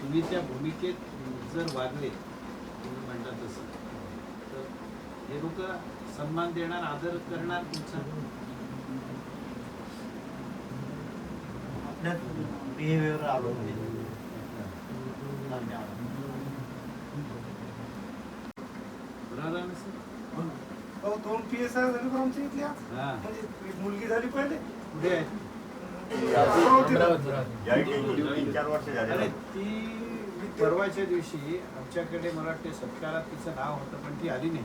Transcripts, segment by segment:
तुम्ही त्या भूमिकेत जर वागले तुम्ही म्हणता तसं तर हे लोक सन्मान देणार आदर करणार तुमचा? आपल्या बिहेवियर आलो म्हणजे ना सर अहो दोन पी एस आय झाली बरं आमच्या इथल्या. हा. म्हणजे एक मुलगी झाली पहिले. कुठे आहे अमरावतीला. चार वर्ष अरे झाले ती परवाच्या दिवशी आमच्याकडे मला वाटते सत्कारात तिचं नाव होतं पण ती आली नाही.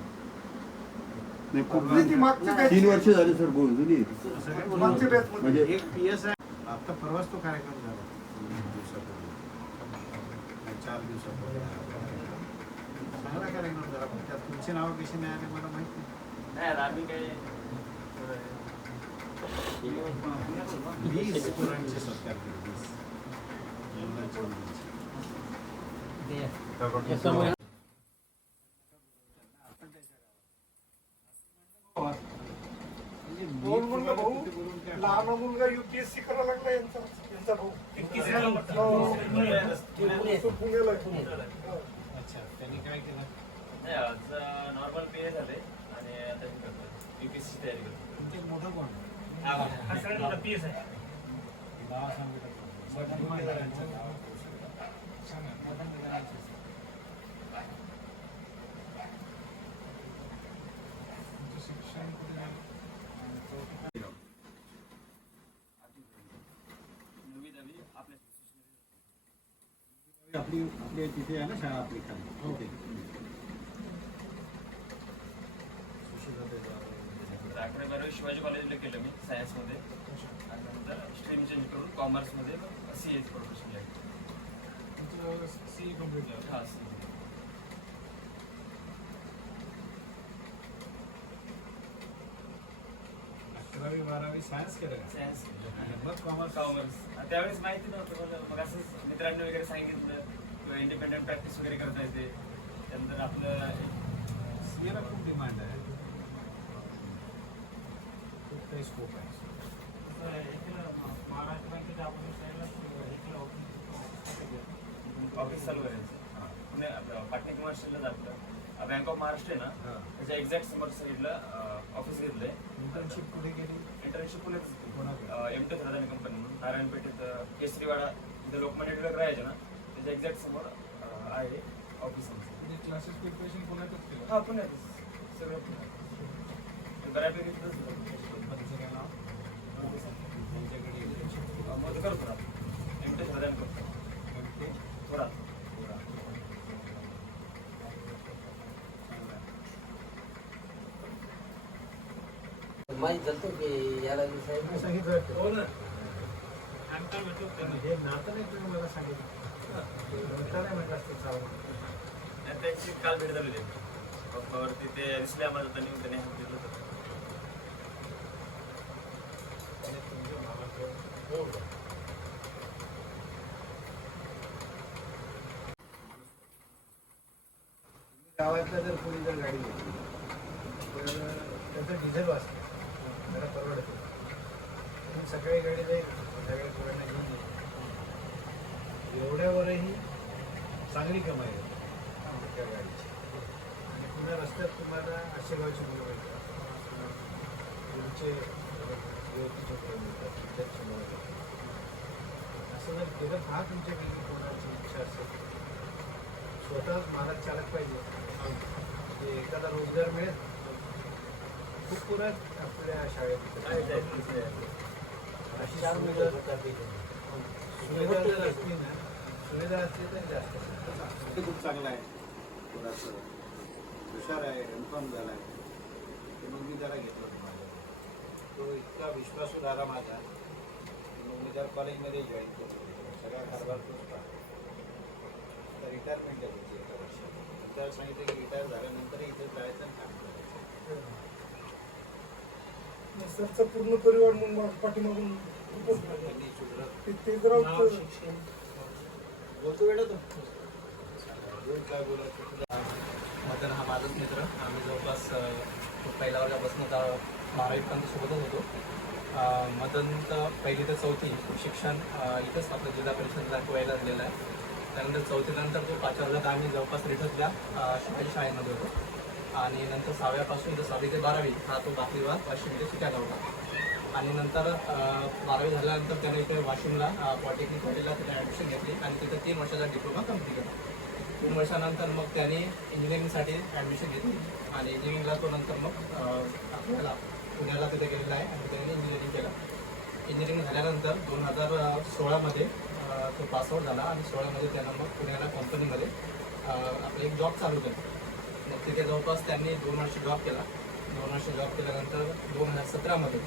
नाही खूप नाही, ती मागच्या batch. तीन वर्ष झाले सर गोल जुनी आहे ती. मागच्या मध्ये. म्हणजे एक पी एस आय आता परवाच तो कार्यक्रम झाला. दोन दिवसापूर्वी. नाही, चार दिवसापूर्वी. चांगला कार्यक्रम झाला पण त्यात तुमची नावं कशी नाही आले मला माहीत नाही वीस पोरांचे सत्कार केले वीस मुलांचे मुलींचे. म्हणजे मी दोन मुलगा भाऊ लहान मुलगा युपीएससी करायला लागला यांचा यांचा भाऊ हो. तो पुण्याला आहे. अच्छा त्यांनी काय केलं नॉर्मल पी झाले युपीएससी तयारी करतो तुमचे मोठं कोण पी एस आहे नाव नाव करू शकता. तुमचं शिक्षण कुठे झालं? नववी दहावी आपल्या आपली आपली तिथे आहे ना शाळा आपली खाली ओके अकरावी बारावी शिवाजी कॉलेजला केलं मी सायन्समध्ये आणि नंतर स्ट्रीम चेंज करून कॉमर्समध्ये सी एच प्रोफेशन घ्यायचं सी कंप्लीट हा सी अकरावी बारावी सायन्स केलं सायन्स आणि मग कॉमर्स कॉमर्स त्यावेळेस माहिती नव्हतं मला. मग असंच मित्रांनी वगैरे सांगितलं किंवा इंडिपेंडंट प्रॅक्टिस वगैरे करता येते. त्यानंतर आपलं सीएला खूप डिमांड आहे. काही स्कोप आहे ऑफिस चालू करायचं पाटणी कमर्शियलला जातलं बँक ऑफ महाराष्ट्र आहे ना. त्याच्या एक्झॅक्ट समोर साईडला ऑफिस घेतलंय. इंटर्नशिप कुठे केली? इंटर्नशिप कोणाकडे? एम टी थरादानी कंपनी म्हणून. नारायणपेठेत केसरीवाडा इथं लोकमान्य टिळक राहायचे ना? त्याच्या एक्झॅक्ट समोर आहे ऑफिस क्लासेस प्रिपरेशन कोणाकडे केलं? हा पुण्यातच. सगळं पुण्यात. बऱ्यापैकी तिथंच होतं. तुमचं काय नाव त्यांच्याकडे ना. माहीत झालं की याला मी साहेब मी सांगितलं हो ना. हे नातं नाही तुम्ही मला सांगितलं. नंतर नाही म्हटलं असतं चालू आणि त्याची काल भेट झाली होती. पप्पावरती ते दिसले आम्हाला त्यांनी त्याने सांगितलं होतं आणि तुमच्या मामाचं हो का? गावातल्या जर कोणी जर गाडी घेतली तर त्याचं डिझेल वाचतं त्याला परवडत नाही. म्हणून सकाळी गाडी जाईल सगळ्या पोरांना घेऊन जाईल एवढ्यावरही चांगली कमाई होते. त्या गाडीची. आणि पुन्हा रस्त्यात तुम्हाला आशीर्वादची मुलं मिळतात तुमचे युवतीचे मुलं मिळतात टीचरचे मुलं मिळतात असं जर केलं हा तुमच्याकडे कोणाची इच्छा असेल? स्वतःच मालक चालक पाहिजे. म्हणजे एखादा रोजगार मिळेल. खूप पुरात आपल्या शाळेत. अशी सुविधा सुविधा असली सुविधा तर जास्त खूप चांगला आहे थोडासा हुशार आहे इन्फॉर्म झाला आहे ते मग मी त्याला घेतलं होतं तो इतका विश्वासू झाला माझा मग मी त्याला कॉलेजमध्ये जॉईन करतो सगळा कारभार तोच पाहतो आता रिटायरमेंट आहे त्याची एका वर्षात त्याला सांगितलं की रिटायर झाल्यानंतर इथे जायचं आणि काम करायचं सरचा पूर्ण परिवार मग पाठीमागून मदन हा माझाच मित्र. आम्ही जवळपास पहिल्या वर्गापासून आता बारावीपर्यंत सोबतच होतो मदन तर पहिली ते चौथी शिक्षण इथंच आपलं जिल्हा परिषदला गोव्याला झालेलं आहे त्यानंतर चौथीनंतर तो पाचव्या वर्गात आम्ही जवळपास रिठसल्या अ, शिवाजी शाळेमध्ये होतो. आणि नंतर सहाव्यापासून इथं सहावी ते बारावी हा तो बाकी बाकरीवाद वाशिममध्ये शिकायला होता. आणि नंतर बारावी झाल्यानंतर त्याने इथे वाशिमला पॉलिटेक्निक कॉलेजला त्याने ॲडमिशन घेतली आणि तिथं तीन वर्षाचा डिप्लोमा कंप्लीट केला. तीन वर्षानंतर मग त्याने इंजिनिअरिंगसाठी ॲडमिशन घेतली आणि इंजिनिअरिंगला तो नंतर मग आपल्याला पुण्याला तिथे गेलेला आहे आणि त्याने इंजिनिअरिंग केलं. इंजिनिअरिंग झाल्यानंतर दोन हजार सोळामध्ये तो पासआउट झाला आणि सोळामध्ये त्यानं मग पुण्याला कंपनीमध्ये आपलं एक जॉब चालू केला. मग तिथे जवळपास त्यांनी दोन वर्ष जॉब केला. दोन वर्ष जॉब केल्यानंतर दोन हजार सतरामध्ये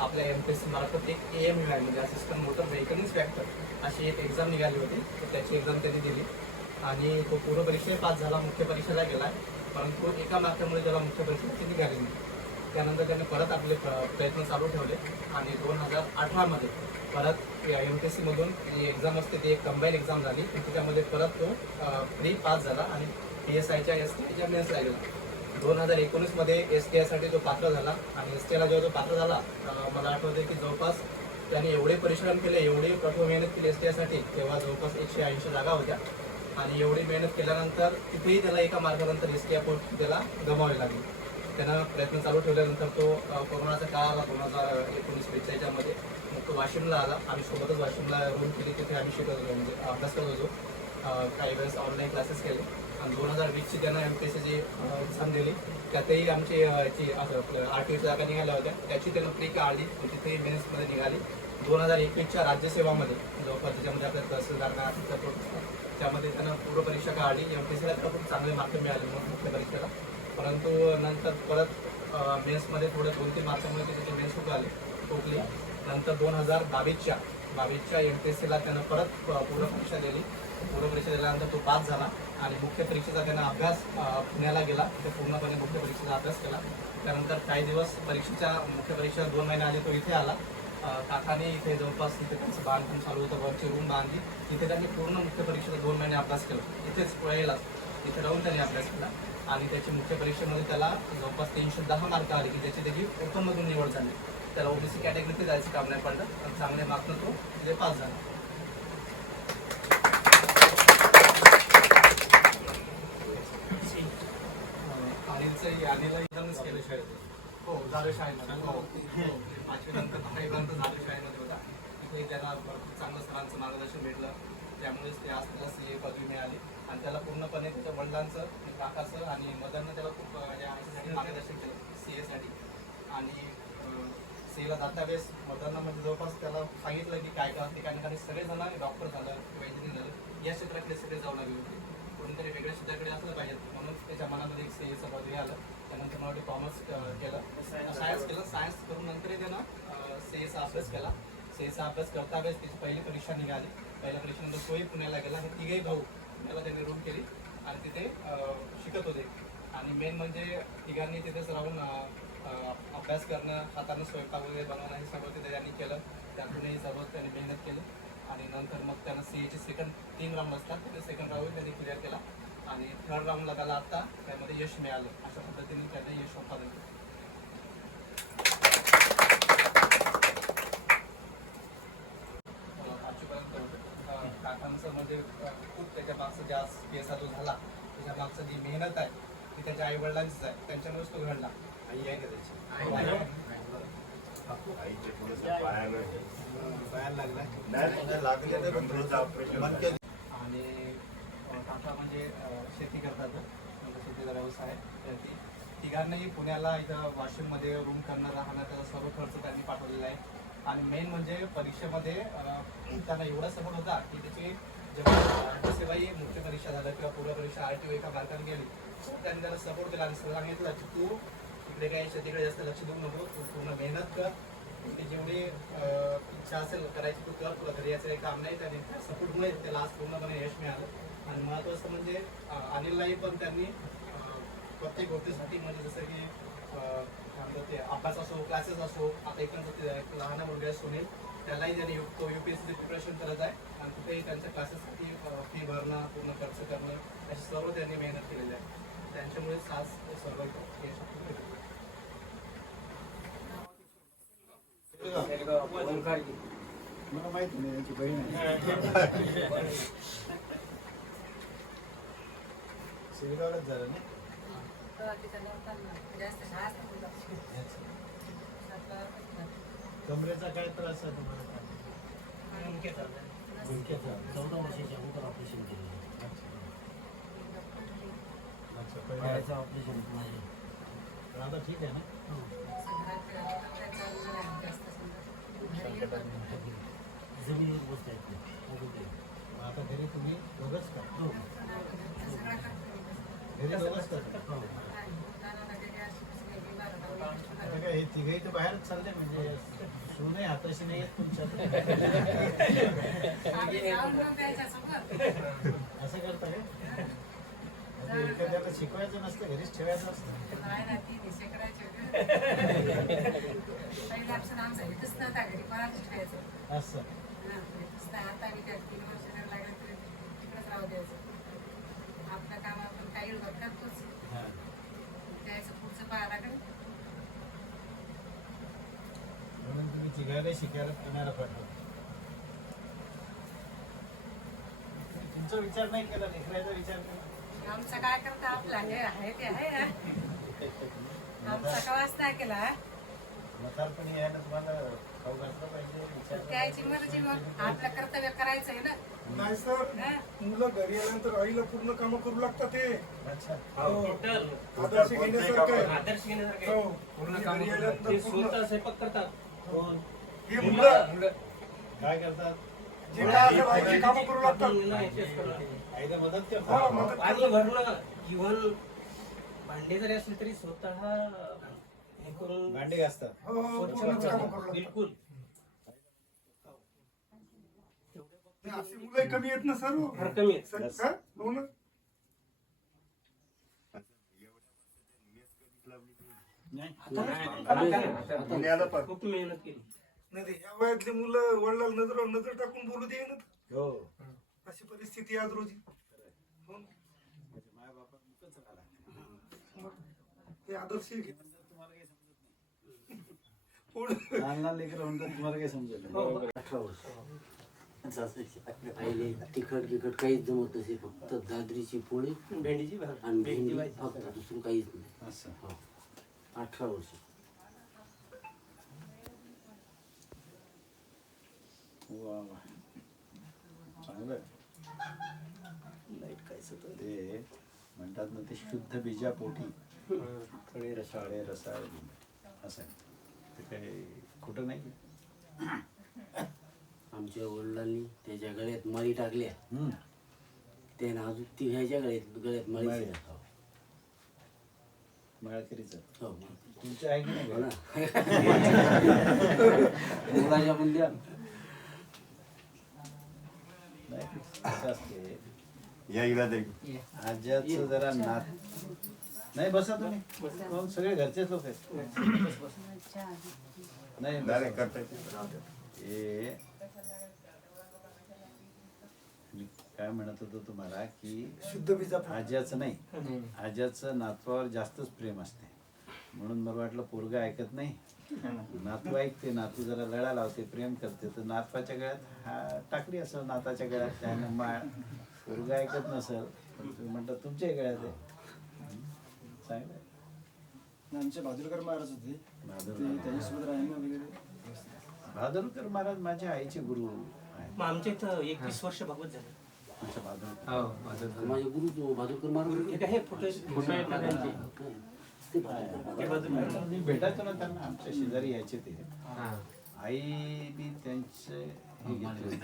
आपल्या एम पी एस सी मार्फत एक ए एम यू आय म्हणजे असिस्टंट मोटर व्हेकल इन्स्पेक्टर अशी एक एक्झाम निघाली होती. तर त्याची एक्झाम त्यांनी दिली. आणि तो पूर्व परीक्षे पास झाला. मुख्य परीक्षेला गेला परंतु एका मार्कामुळे त्याला मुख्य परीक्षेची निघाली नाही. त्यानंतर त्याने परत आपले प्र- प्रयत्न चालू ठेवले. आणि दोन हजार अठरामध्ये परत एम पी एस सीमधून जी एक्झाम असते ती एक कंबाईन एक्झाम झाली. आणि त्याच्यामध्ये परत तो प्री पास झाला. आणि पी एस आयच्या एस टी आयच्या मेन्सला गेला दोन हजार एकोणीसमध्ये एस टी आयसाठी तो पात्र झाला आणि एस टी आयला जेव्हा तो पात्र झाला मला आठवते की जवळपास त्याने एवढे परिश्रम केले एवढी कठोर मेहनत केली एस टी आयसाठी तेव्हा जवळपास एकशे ऐंशी जागा होत्या. आणि एवढी मेहनत केल्यानंतर तिथेही त्याला एका मार्गानंतर एस टी आय पोस्ट त्याला गमावी लागली. त्यानं प्रयत्न चालू ठेवल्यानंतर तो कोरोनाचा काळ आला दोन हजार एकोणीस बेचाळीसमध्ये मग तो वाशिमला आला. आम्ही सोबतच वाशिमला रूम केली तिथे आम्ही शिकत होतो म्हणजे अभ्यास करत होतो. काही वेळेस ऑनलाईन क्लासेस केले. आणि दोन हजार वीसची त्यांना एम पी एस सीची एक्झाम दिली. त्यातही आमची याची असं आपलं आर टी जागा निघाल्या होत्या. त्याची त्यांना प्री काढली आणि तिथेही मेन्समध्ये निघाली. दोन हजार एकवीसच्या राज्यसेवामध्ये जवळपास त्याच्यामध्ये आपल्या तहसीलदारना त्यामध्ये त्यांना पूर्व परीक्षा काढली. एम पी सीला खूप चांगले मार्क मिळाले मुख्य परीक्षेला. परंतु नंतर परत मेन्समध्ये थोडं दोन तीन मार्कामुळे त्याचे मेन्स आले टोकली नंतर दोन हजार बावीसच्या बावीसच्या एम पी एस सीला त्यानं परत अ, पूर्ण परीक्षा दिली. पूर्ण परीक्षा दिल्यानंतर तो पास झाला. आणि मुख्य परीक्षेचा त्यांना अभ्यास पुण्याला गेला. तिथे पूर्णपणे मुख्य परीक्षेचा अभ्यास केला. त्यानंतर काही दिवस परीक्षेच्या मुख्य परीक्षा दोन महिने आले तो इथे आला. काकाने इथे जवळपास तिथे त्यांचं बांधकाम चालू होतं वरची रूम बांधली. तिथे त्यांनी पूर्ण मुख्य परीक्षेचा दोन महिने अभ्यास केला. इथेच पुळेलाच तिथे राहून त्यांनी अभ्यास केला. आणि त्याची मुख्य परीक्षेमध्ये त्याला जवळपास तीनशे दहा मार्क आले की त्याची त्याची ओपनमधून निवड झाली. त्याला ओबीसी कॅटेगरीत जायचं काम नाही पडलं. पण मार्क तो तिथे पास झाला अं, अनिलचं अनिलला एकदमच केलं शाळेत हो झालं शाळेमध्ये हो. हो. पाचवी नंतर दहावीपर्यंत झालं शाळेमध्ये होता तिथे त्याला भरपूर चांगलं सरांचं मार्गदर्शन भेटलं. त्यामुळेच ते आज त्याला सी ए पदवी मिळाली. आणि त्याला पूर्णपणे त्याच्या वडिलांचं म्हणजे काकाचं आणि मदरनं त्याला खूप मार्गदर्शन केलं सी एसाठी आणि सी एला जाता वेळेस मदरनं म्हणजे जवळपास त्याला सांगितलं की काय काय असते कारण कारण सगळेजण डॉक्टर झालं किंवा इंजिनियर झालं या क्षेत्राकडे सगळे जाऊ लागले होते. कोणीतरी वेगळ्या क्षेत्राकडे असलं पाहिजे. म्हणून त्याच्या मनामध्ये एक सी एचं पदवी आलं. त्यानंतर मला वाटतं कॉमर्स केलं. सायन्स केलं. सायन्स करून नंतर त्यानं सी एचा अभ्यास केला. सीएचा अभ्यास करता वेळेस त्याची पहिली परीक्षा निघाली. पहिल्या परीक्षेनंतर तोही पुण्याला गेला आणि तिघेही भाऊ पुण्याला त्यांनी रूम केली आणि तिथे शिकत होते. आणि मेन म्हणजे तिघांनी तिथेच राहून अभ्यास करणं हातानं स्वयंपाक वगैरे बनवणं हे सगळं तिथे त्यांनी केलं. त्यातूनही सर्व त्यांनी मेहनत केली. आणि नंतर मग त्यांना सीएचे सेकंड तीन राऊंड असतात. तिथे सेकंड राऊंड त्यांनी क्लिअर केला. आणि थर्ड राऊंडला त्याला आत्ता त्यामध्ये यश मिळालं. अशा पद्धतीने त्याने यश संपादन केलं. काकांचं म्हणजे खूप त्याच्या मागचं ज्या जो झाला त्याच्या मागचं जी मेहनत आहे ती त्याच्या आई वडिलांचीच आहे. त्यांच्यामुळेच तो घडला. आई आहे का त्याची? लागला. ऑपरेशन. आणि अं, म्हणजे शेती करतात. म्हणजे शेतीचा व्यवसाय आहे. ती तिघांनाही पुण्याला इथं वाशिममध्ये रूम करणं राहणं त्याचा सर्व खर्च त्यांनी पाठवलेला आहे. आणि मेन म्हणजे परीक्षेमध्ये त्यांना एवढा सपोर्ट होता की त्याची जेव्हा सेवाही मुख्य परीक्षा झालं किंवा पूर्व परीक्षा आर टी ओ एका मार्गाने गेली त्यांनी त्याला सपोर्ट केला आणि सांगितलं की तू इकडे काय शेतीकडे जास्त लक्ष देऊ नको तू पूर्ण मेहनत कर. तुझी जेवढी इच्छा असेल करायची तू कर तुला घरी याचं काही काम नाही त्याने सपोर्टमुळे त्याला आज पूर्णपणे यश मिळालं. आणि महत्त्वाचं म्हणजे अनिललाही पण त्यांनी प्रत्येक गोष्टीसाठी म्हणजे जसं की ते अभ्यास असो क्लासेस असो आता एक एक लहान मुलगा आहे सुनील त्यालाही त्यांनी यू- तो U P S C preparation करत आहे आणि तिथेही त्यांच्या क्लासेससाठी फी भरणं पूर्ण खर्च करणं अशी सर्व त्यांनी मेहनत केलेली आहे. त्यांच्यामुळे आज सर्व. मला माहिती नाही याची बहीण आहे. शिवगावलाच झालं नाही. कमरेचा काय त्रास आहे तुम्हाला? चौदा वर्षाच्या अगोदर ऑपरेशन केलं अच्छा ऑपरेशन पण आता ठीक आहे ना? जमिनीवर बसता येत नाही आता घरी तुम्ही दोघंच का? तिघही तर बाहेरच चालले म्हणजे सूनही हाताशी नाही येत तुमच्या असं करता काय एखाद्याला शिकवायचं नसतं घरीच ठेवायचं असतं असं आपल्या काही करतोच. त्याचं पुढचं पाहा लागेल म्हणून तुम्ही तिघायला शिकायला पुण्याला पाठवा? तुमचा विचार नाही केला लेकराचा विचार केला. आमचं काय करता आपला? हे आहे ते आहे. ना आमचा कवाच नाही केला त्याची मर्जी मग आपलं कर्तव्य करायचं आहे ना. नाही सर हा? मुलं घरी आल्यानंतर आईला पूर्ण कामं करू लागतात ते अच्छा. हो. टोटल आदर्श घेण्यासारखं आहे. आदर्श घेण्यासारखे हो. घरी आल्यानंतर ते पूर्ण- स्वतः स्वयंपाक करतात. हे. मुलं काय करतात? जे काय असेल आईची कामं करू लागतात. मुलं याचेच करतात. आईला मदत हा, करतात मदत पाणी भरणं इव्हन भांडे जरी असले तरी स्वतः हे करून भांडे घासतात. हो, हो, स्वच्छ पूर्णच कामं करतात. करू लागतात बिलकुल अशी मुलं कमी आहेत ना फार कमी. सर, हा? हो ना पुण्याला पण. खूप मेहनत केली. नाही ते ह्या वयातली मुलं वडिलांना नजर नजर टाकून बोलू दे ना? हो. अशी परिस्थिती आज रोजी. हो ना. ते आदर्श घे पुढे लहान लहान लेकरं म्हणतात तुम्हाला काही समजेल नाही. अठरा वर्ष. आईले तिखट बिखट काहीच जमत नसे फक्त दादरीची पोळी भेंडीची आणि भेंडी फक्त दुसरं काहीच नाही. असं. हो. अठरा वर्ष. वा वा. चांगलं आहे. लाइट काय सतत ते म्हणतात ना ते शुद्ध बीजापोटी. थोडे रसाळ रसाळ. असं काही कुठं नाही आमच्या वडिलांनी त्याच्या गळ्यात मळी टाकल्या हम्म. त्यानं अजून तिघायच्या गळ्यात गळ्यात मळी मळी. हो. माळकरीचं हो. तुमच्या आहे की नाही हो घरी? ना मुलाच्या मुल्या नाही असं असते या इला तरी आज्याचं जरा नात नाही बसा तुम्ही. मग सगळे घरचेच लोक आहेत. नाही डायरेक्ट बसा. करता येते हे मी काय म्हणत होतो तुम्हाला की शुद्ध बीजा आज्याचं नाही आज्याचं नातवावर जास्तच प्रेम असते. म्हणून मला वाटलं पोरगा ऐकत नाही. नातू ऐकते नातू जरा लढा लावते प्रेम करते. तर नातवाच्या गळ्यात हा टाकली असं नाताच्या गळ्यात. त्यानं माळ पोरगा ऐकत नसेल पण तुम्ही म्हणता तुमच्या गळ्यात आहे. चांगलं आहे. आमचे भादुरकर महाराज होते. ते त्यांच्यासोबत राहणं वगैरे. बहादूरकर महाराज माझ्या आईचे गुरु आहेत. मग आमच्या इथं एकवीस वर्ष भागवत झालं. अच्छा बहादूर माझे गुरु तो भादुरकर महाराज हे काय हे फोटो फोटो आहेत ना त्यांचे ते भादुरकर ते बाजूला मी भेटायचो ना त्यांना आमच्या शेजारी यायचे ते. आई बी त्यांचे हे घेतले होते.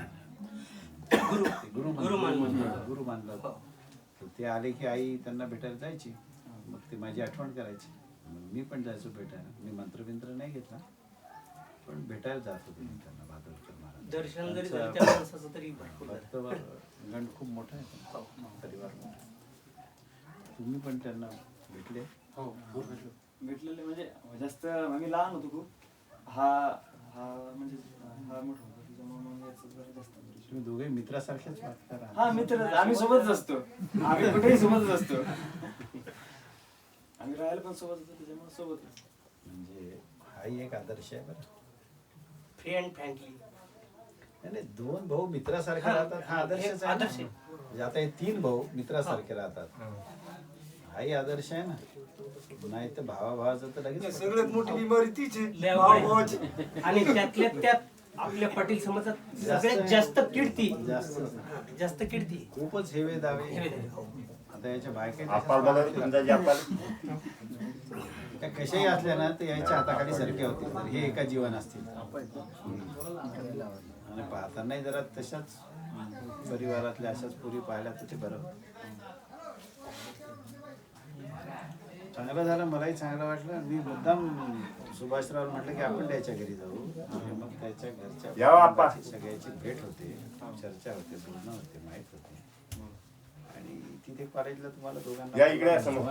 गुरु गुरु गुरु मानलं. मानलं गुरु मानलं होतं. तर ते आले की आई त्यांना भेटायला जायची. मग ते माझी आठवण करायची. मग मी पण जायचो भेटायला. मी मंत्रबिंत्र नाही घेतला पण भेटायला जात होते मी त्यांना भादरकर महाराज दर्शन जरी झालं त्या माणसाचं तरी भरपूर झालं. भक्त गण खूप मोठा आहे त्यांचा. परिवार मोठा आहे. तुम्ही पण त्यांना भेटले? हो. भेटलेले म्हणजे जास्त आम्ही लहान होतो खूप. हा हा म्हणजे हा मोठा होता. त्याच्यामुळे मग याचं जरा जास्त. तुम्ही दोघे मित्रासारखेच वाटता हा मित्र आम्ही सोबतच असतो. आम्ही कुठेही सोबतच असतो. राहायला पण सोबत होतं त्याच्यामुळे सोबत. म्हणजे हाही एक आदर्श आहे बरं फ्री अँड फ्रँकली नाही, नाही दोन भाऊ मित्रासारखे हा, राहतात हा आदर्शच आहे ना. आदर्श आहे. म्हणजे आता हे तीन भाऊ मित्रासारखे राहतात हाही आदर्श आहे ना नाही तर भावाभावाचं तर लगेच सगळ्यात मोठी बिमारी तीच आहे. भावाभावाची. आणि त्यातल्या त्यात आपल्या पाटील समाजात सगळ्यात जास्त कीर्ती जास्त जास्त कीर्ती खूपच हेवे दावे हेवे दावे, हो. आता याच्या बायका त्या कशाही असल्या ना तर याच्या हाताखाली सारख्या होतील. तर हे एका जीवन असतील. आणि पाहतानाही जरा तशाच परिवारातल्या अशाच पुरी पाहिल्या तर ते बरं. चांगलं झालं मलाही चांगलं वाटलं. मी मुद्दाम सुभाषराव म्हटलं की आपण त्याच्या घरी जाऊ. मग त्याच्या घरच्या सगळ्याची भेट होते चर्चा होते बोलणं होते माहीत होते. तिथे कॉलेजला तुम्हाला दोघांना या इकडे या समोर.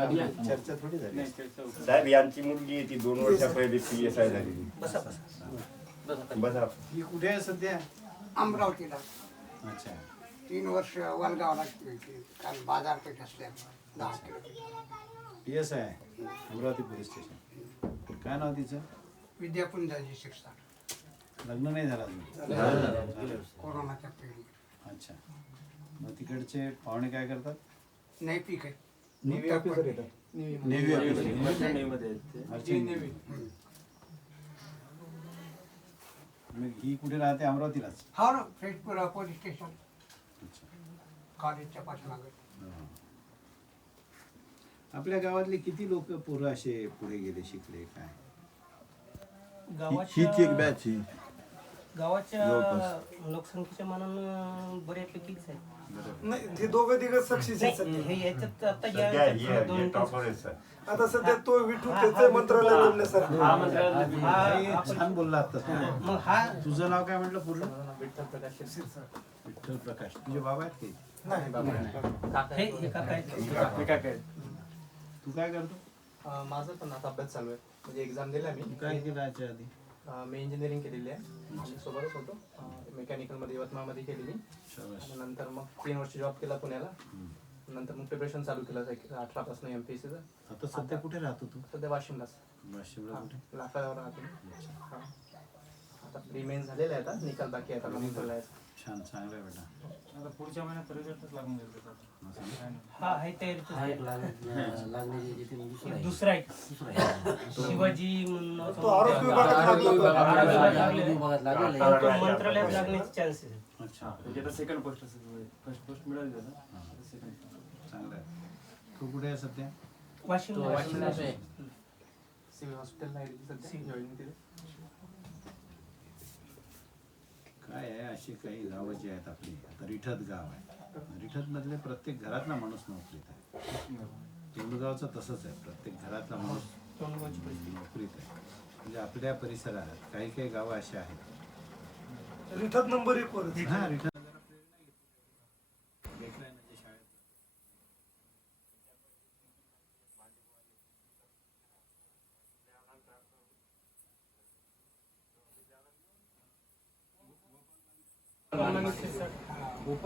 चर्चा थोडी झाली नाही, चर्चा होती. साहेब यांची मुलगी आहे ती दोन वर्षा पहिले पी एस आय झालेली बसा बसा. बसा ही कुठे आहे सध्या? अमरावतीला. अच्छा. तीन वर्ष वलगावला होती कारण बाजारपेठ असल्यामुळे दहा किलोमीटर. पी एस आहे अमरावती पोलीस स्टेशन. काय नाव तिचं? विद्यापुंजाची शिक्षण लग्न नाही झालं अजून? झालं. कोरोनाच्या पिढी अच्छा. मग तिकडचे पाहुणे काय करतात? नाही पीक आहे. नेव्ही ऑफिसर नेव्ही ऑफिसर नेव्हीमध्ये आहेत ते. अर्चना. मग ही कुठे राहते? अमरावतीलाच. हा ना फेटपुरा पोलीस स्टेशन. कॉलेजच्या पाठीमागे. हा. आपल्या गावातले किती लोक पोरं असे पुढे गेले शिकले काय? हीच एक बॅच ही गावाच्या जवळपास. लोकसंख्येच्या मानानं बऱ्यापैकीच आहे. नाही ते दोघं तिघं सक्सेस आहेत नाही, सध्या. हे याच्यात आता सध्या या हे दोन टॉपर आहेत सर. आता सध्या तो विठू त्याचं मंत्रालय हा मंत्रालय हा, छान बोलला आता मग हा तुझं नाव काय म्हटलं पूर्ण? विठ्ठल प्रकाश शिरसाट. विठ्ठल प्रकाश. तुझे बाबा आहेत ते नाही हे हे काका आहेत. हे काय काय तू काय करतो? अं, माझं पण आता अभ्यास चालू आहे. म्हणजे एक्झाम दिला मी. काय केलं याच्या आधी? अं, मी इंजिनिअरिंग केलेली आहे. सोबतच होतो. मेकॅनिकलमध्ये यवतमाळमध्ये केली मी. आणि नंतर मग तीन वर्ष जॉब केला पुण्याला. नंतर मग प्रिपरेशन चालू केलं अठरापासून एम पी एस सीचं आता सध्या कुठे राहतो तू? सध्या वाशिमलाच. वाशिमला कुठे? राहतो. आता प्री मेन झालेलं आहे आता. निकाल बाकी आहे आता. नंतर आहे. छान चांगलं आहे बेटा. आता पुढच्या महिन्यात रिझल्टच लागून जाईल त्याचा. हा आहे तयारीतच हा एक. आहे. लाग- लागण्याची जिथे दुसरा आहे. दुसरा आहे दुसरा आहे. शिवाजी म्हणून तो आरोग्य विभागात लागला होता. आरोग्य विभागात लागलेला आहे. तो मंत्रालयात लागण्याचे चान्सेस आहे. अच्छा. त्याची आता सेकंड पोस्ट असेल फर्स्ट पोस्ट मिळाली त्याला. सेकंड चांगलं आहे. तू कुठे आहे सध्या? वाशिम तो वाशिमलाच आहे. सिव्हिल हॉस्पिटलला आहे सध्या जॉईनिंग तिथे. काय आहे अशी काही गावं जी आहेत आपली. आता रिठत गाव आहे. रिठत मधले प्रत्येक घरातला माणूस नोकरीत आहे. तोंडगावचं तसंच आहे. प्रत्येक घरातला माणूस नोकरीत आहे. म्हणजे आपल्या परिसरात काही काही गावं अशी आहेत. रिठत नंबर एक वर हा रिठत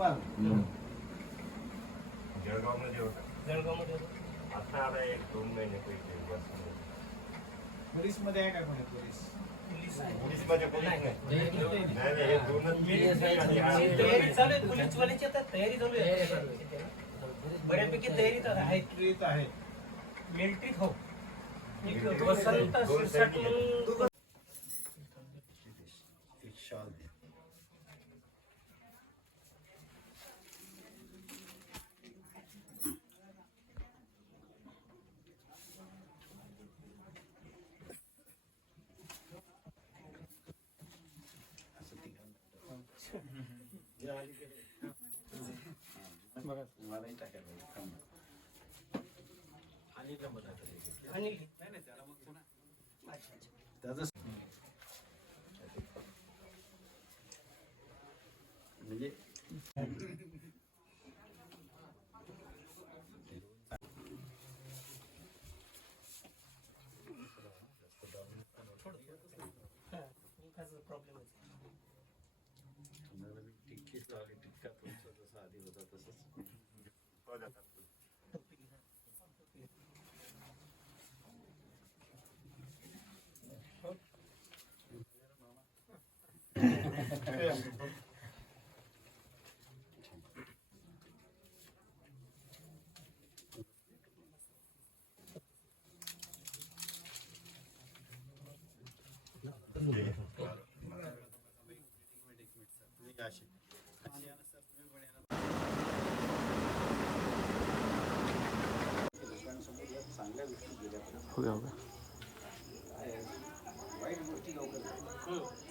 गोपाल जळगावमध्ये होता जळगावमध्ये आता आला एक दोन महिने पहिले पोलीसमध्ये आहे का कोणी पोलीस? पोलीसमध्ये कोणीच नाही नाही, नाही, हे दोनच मिलिटरी तयारी चालू आहे. पोलीसवाल्याची आता तयारी चालू आहे. बऱ्यापैकी तयारीत आहेत नोकरीत आहे. मिलिटरीत हो. एक वसंत शिरसाट म्हणून एक शॉल दे मलाही टाकायला पाहिजे. आणि त्याचं म्हणजे sorry, picca tutto, lo sa, dico da te stesso. Poi. गोष्टी केल्या